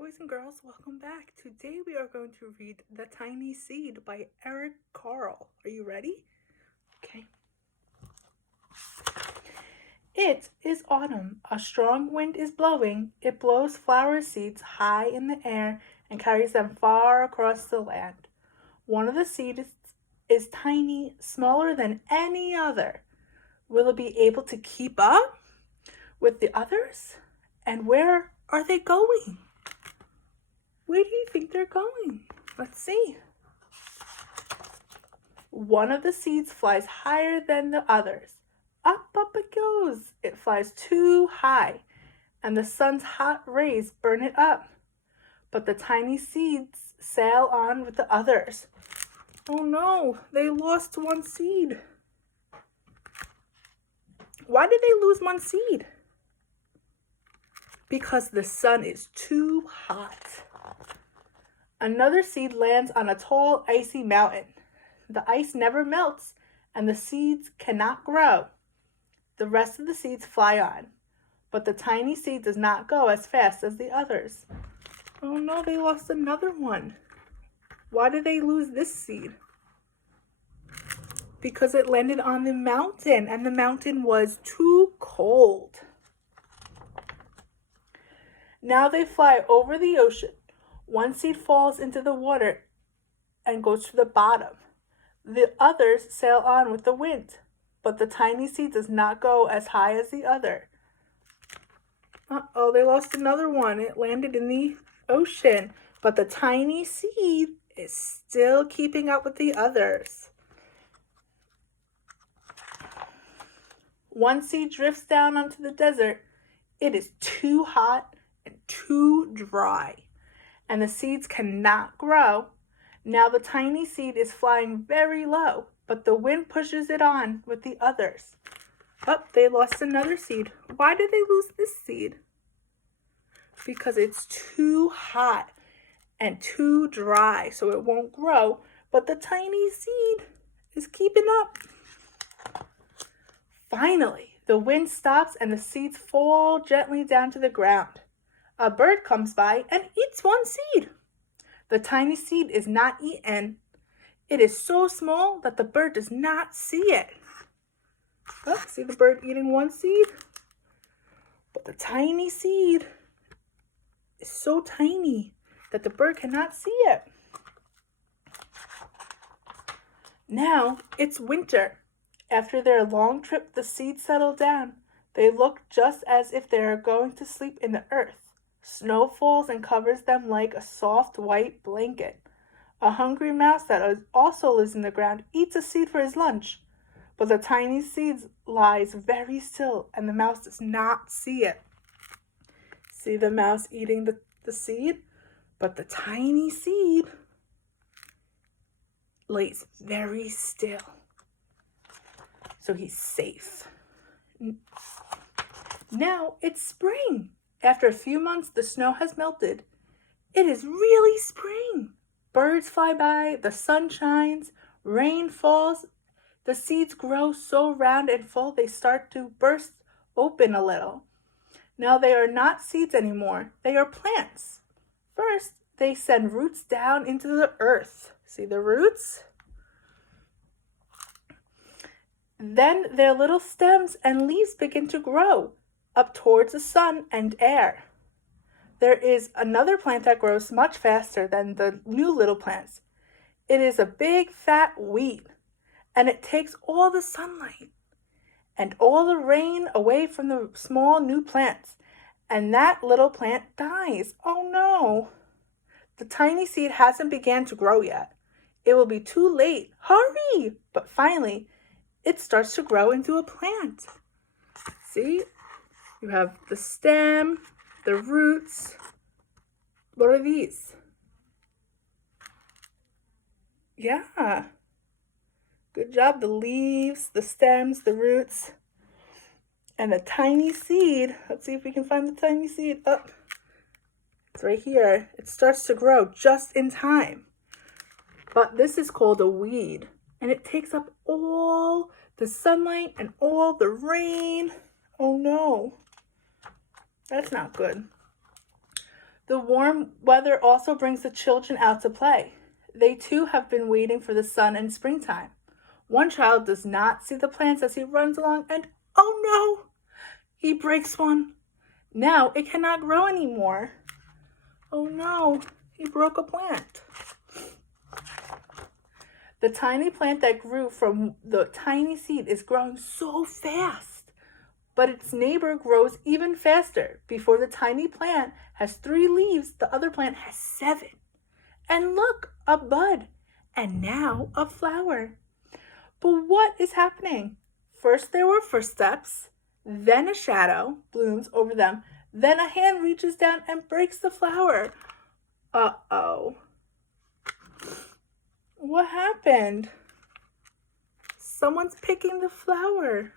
boys and girls, welcome back. Today we are going to read The Tiny Seed by Eric Carle. Are you ready? Okay. It is autumn. A strong wind is blowing. It blows flower seeds high in the air and carries them far across the land. One of the seeds is tiny, smaller than any other. Will it be able to keep up with the others? And where are they going? Where do you think they're going? Let's see. One of the seeds flies higher than the others. Up it goes. It flies too high, and the sun's hot rays burn it up. But the tiny seeds sail on with the others. Oh no, they lost one seed. Why did they lose one seed? Because the sun is too hot. Another seed lands on a tall, icy mountain. The ice never melts, and the seeds cannot grow. The rest of the seeds fly on, but the tiny seed does not go as fast as the others. Oh no, they lost another one. Why did they lose this seed? Because it landed on the mountain, and the mountain was too cold. Now they fly over the ocean. One seed falls into the water and goes to the bottom. The others sail on with the wind, but the tiny seed does not go as high as the other. Uh-oh, they lost another one. It landed in the ocean, but the tiny seed is still keeping up with the others. One seed drifts down onto the desert. It is too hot and too dry, and the seeds cannot grow. Now the tiny seed is flying very low, but the wind pushes it on with the others. Oh, they lost another seed. Why did they lose this seed? Because it's too hot and too dry, so it won't grow, but the tiny seed is keeping up. Finally, the wind stops and the seeds fall gently down to the ground. A bird comes by and eats one seed. The tiny seed is not eaten. It is so small that the bird does not see it. Oh, see the bird eating one seed? But the tiny seed is so tiny that the bird cannot see it. Now it's winter. After their long trip, the seeds settle down. They look just as if they are going to sleep in the earth. Snow falls and covers them like a soft white blanket. A hungry mouse that also lives in the ground eats a seed for his lunch. But the tiny seed lies very still, and the mouse does not see it. See the mouse eating the seed? But the tiny seed lays very still. So he's safe. Now it's spring. After a few months, the snow has melted. It is really spring. Birds fly by, the sun shines, rain falls. The seeds grow so round and full they start to burst open a little. Now they are not seeds anymore. They are plants. First, they send roots down into the earth. See the roots? Then their little stems and leaves begin to grow up towards the sun and air. There is another plant that grows much faster than the new little plants. It is a big fat weed, and it takes all the sunlight and all the rain away from the small new plants, and that little plant dies. Oh no! The tiny seed hasn't begun to grow yet. It will be too late. Hurry! But finally, it starts to grow into a plant. See? You have the stem, the roots. What are these? Yeah. Good job. The leaves, the stems, the roots, and the tiny seed. Let's see if we can find the tiny seed. Oh, it's right here. It starts to grow just in time. But this is called a weed, and it takes up all the sunlight and all the rain. Oh no. That's not good. The warm weather also brings the children out to play. They too have been waiting for the sun and springtime. One child does not see the plants as he runs along, and oh no! He breaks one. Now it cannot grow anymore. Oh no, he broke a plant. The tiny plant that grew from the tiny seed is growing so fast, but its neighbor grows even faster. Before the tiny plant has 3 leaves, the other plant has 7. And look, a bud, and now a flower. But what is happening? First there were footsteps, then a shadow blooms over them, then a hand reaches down and breaks the flower. Uh-oh. What happened? Someone's picking the flower.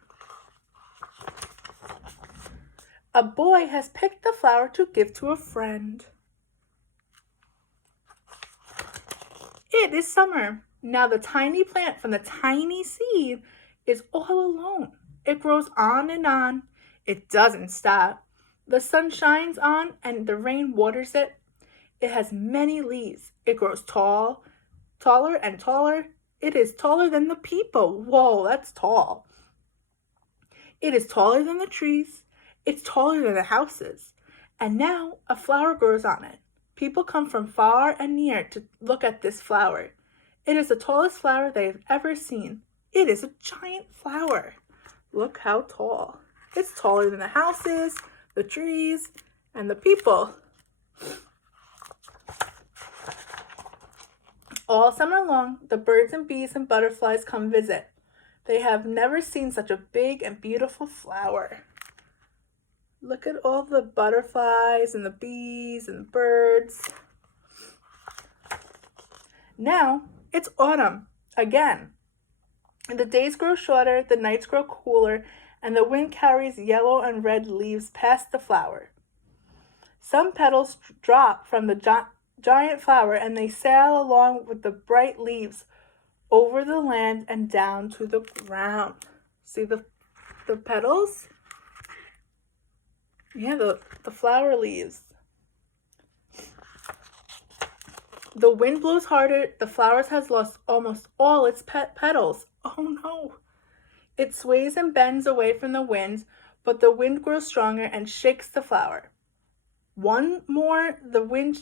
A boy has picked the flower to give to a friend. It is summer. Now the tiny plant from the tiny seed is all alone. It grows on and on. It doesn't stop. The sun shines on and the rain waters it. It has many leaves. It grows tall, taller and taller. It is taller than the people. Whoa, that's tall. It is taller than the trees. It's taller than the houses. And now a flower grows on it. People come from far and near to look at this flower. It is the tallest flower they have ever seen. It is a giant flower. Look how tall. It's taller than the houses, the trees, and the people. All summer long, the birds and bees and butterflies come visit. They have never seen such a big and beautiful flower. Look at all the butterflies and the bees and the birds. Now it's autumn again. The days grow shorter, the nights grow cooler, and the wind carries yellow and red leaves past the flower. Some petals drop from the giant flower and they sail along with the bright leaves over the land and down to the ground. See the petals? Yeah, the flower leaves. The wind blows harder. The flower has lost almost all its petals. Oh no. It sways and bends away from the wind, but the wind grows stronger and shakes the flower. Once more the wind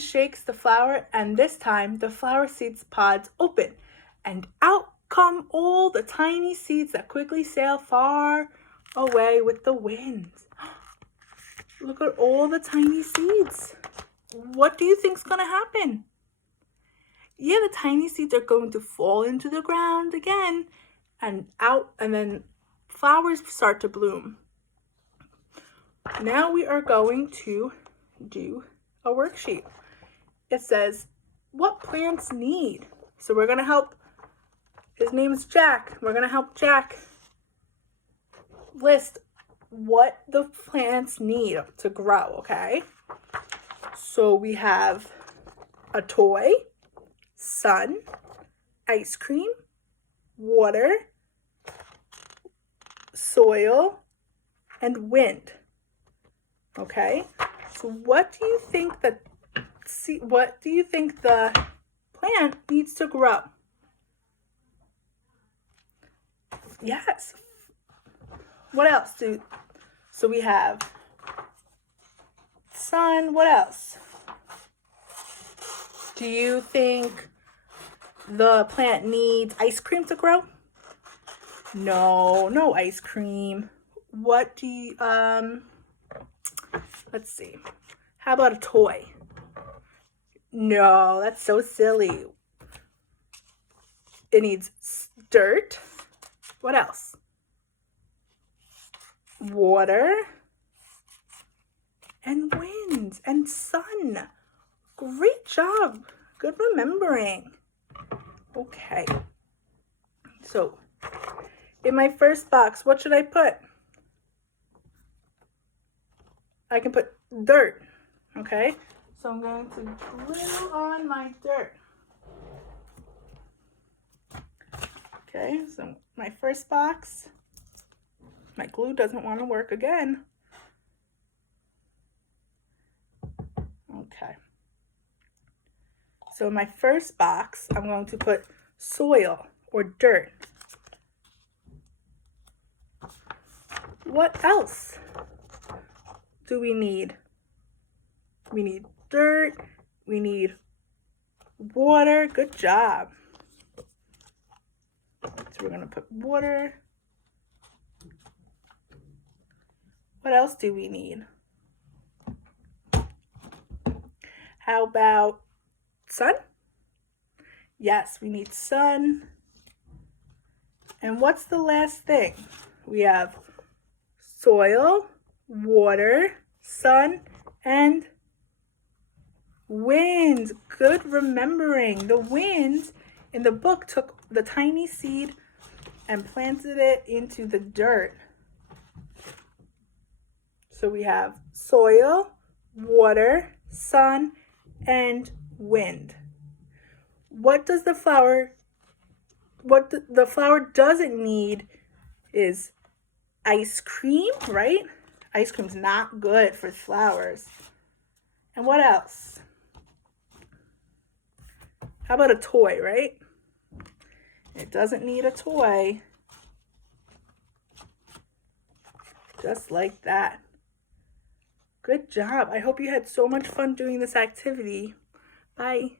shakes the flower, and this time the flower seeds pods open, and out come all the tiny seeds that quickly sail far away with the wind. Look at all the tiny seeds. What do you think's gonna happen? Yeah, the tiny seeds are going to fall into the ground again and out, and then flowers start to bloom. Now we are going to do a worksheet. It says, what plants need? So we're gonna help, his name is Jack. We're gonna help Jack list what the plants need to grow, okay? So we have a toy, sun, ice cream, water, soil, and wind. Okay? So what do you think the plant needs to grow? Yes. What else so we have sun, what else? Do you think the plant needs ice cream to grow? No ice cream. What do you, let's see. How about a toy? No, that's so silly. It needs dirt. What else? Water. And wind and sun. Great job. Good remembering. Okay. So, in my first box, what should I put? I can put dirt. Okay. So I'm going to glue on my dirt. Okay, so my first box. My glue doesn't want to work again. Okay. So in my first box, I'm going to put soil or dirt. What else do we need? We need dirt. We need water. Good job. So we're going to put water. What else do we need? How about sun? Yes, we need sun. And what's the last thing? We have soil, water, sun, and wind. Good remembering. The wind in the book took the tiny seed and planted it into the dirt. So we have soil, water, sun, and wind. What the flower doesn't need is ice cream, right? Ice cream's not good for flowers. And what else? How about a toy, right? It doesn't need a toy. Just like that. Good job. I hope you had so much fun doing this activity. Bye.